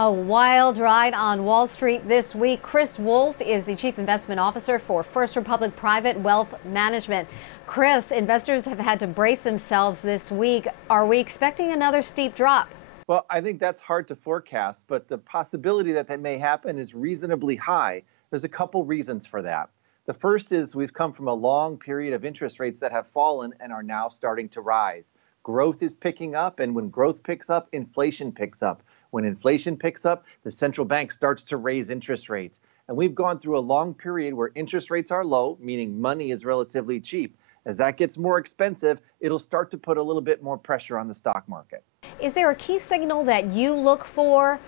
A wild ride on Wall Street this week. Chris Wolfe is the Chief Investment Officer for First Republic Private Wealth Management. Chris, investors have had to brace themselves this week. Are we expecting another steep drop? Well, I think that's hard to forecast, but the possibility that that may happen is reasonably high. There's a couple reasons for that. The first is we've come from a long period of interest rates that have fallen and are now starting to rise. Growth is picking up, and when growth picks up, inflation picks up. When inflation picks up, the central bank starts to raise interest rates. And we've gone through a long period where interest rates are low, meaning money is relatively cheap. As that gets more expensive, it'll start to put a little bit more pressure on the stock market. Is there a key signal that you look for,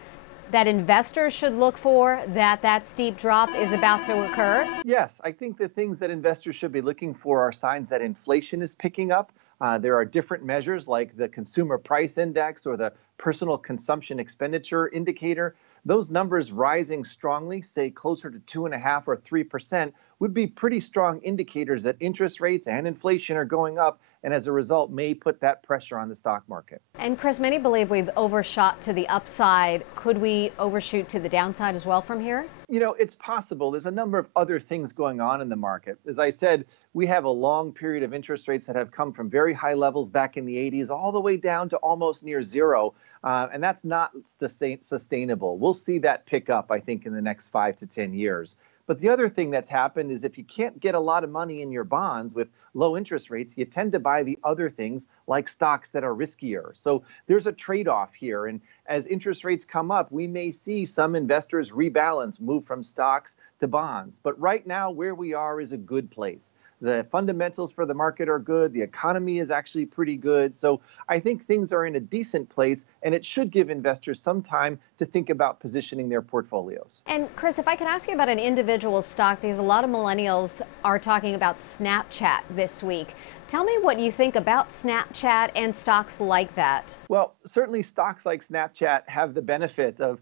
that investors should look for, that steep drop is about to occur? Yes, I think the things that investors should be looking for are signs that inflation is picking up. There are different measures like the consumer price index or the personal consumption expenditure indicator. Those numbers rising strongly, say closer to 2.5% or 3%, would be pretty strong indicators that interest rates and inflation are going up, and as a result may put that pressure on the stock market. And Chris, many believe we've overshot to the upside. Could we overshoot to the downside as well from here? You know, it's possible. There's a number of other things going on in the market. As I said, we have a long period of interest rates that have come from very high levels back in the 80s all the way down to almost near zero. And that's not sustainable. We'll see that pick up, I think, in the next 5 to 10 years. But the other thing that's happened is if you can't get a lot of money in your bonds with low interest rates, you tend to buy the other things like stocks that are riskier. So there's a trade-off here. And as interest rates come up, we may see some investors rebalance, move from stocks to bonds. But right now, where we are is a good place. The fundamentals for the market are good. The economy is actually pretty good. So I think things are in a decent place, and it should give investors some time to think about positioning their portfolios. And Chris, if I could ask you about an individual stock, because a lot of millennials are talking about Snapchat this week. Tell me what you think about Snapchat and stocks like that. Well, certainly stocks like Snapchat have the benefit of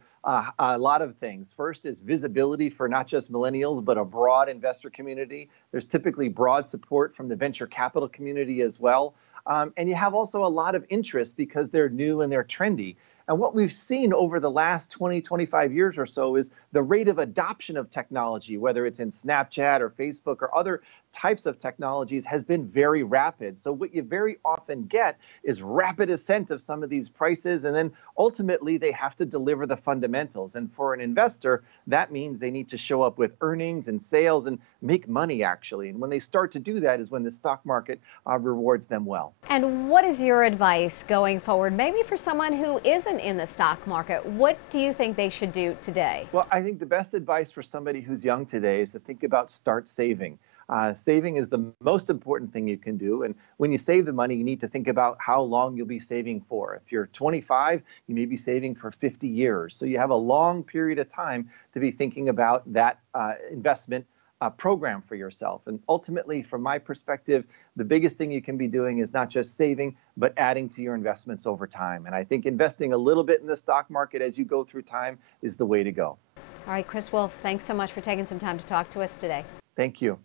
a lot of things. First is visibility for not just millennials, but a broad investor community. There's typically broad support from the venture capital community as well. And you have also a lot of interest because they're new and they're trendy. And what we've seen over the last 20, 25 years or so is the rate of adoption of technology, whether it's in Snapchat or Facebook or other types of technologies, has been very rapid. So what you very often get is rapid ascent of some of these prices, and then ultimately they have to deliver the fundamentals. And for an investor, that means they need to show up with earnings and sales and make money, actually. And when they start to do that is when the stock market rewards them well. And what is your advice going forward, maybe for someone who isn't in the stock market? What do you think they should do today? Well, I think the best advice for somebody who's young today is to think about start saving. Saving is the most important thing you can do. And when you save the money, you need to think about how long you'll be saving for. If you're 25, you may be saving for 50 years. So you have a long period of time to be thinking about that investment program for yourself. And ultimately, from my perspective, the biggest thing you can be doing is not just saving, but adding to your investments over time. And I think investing a little bit in the stock market as you go through time is the way to go. All right, Chris Wolfe, thanks so much for taking some time to talk to us today. Thank you.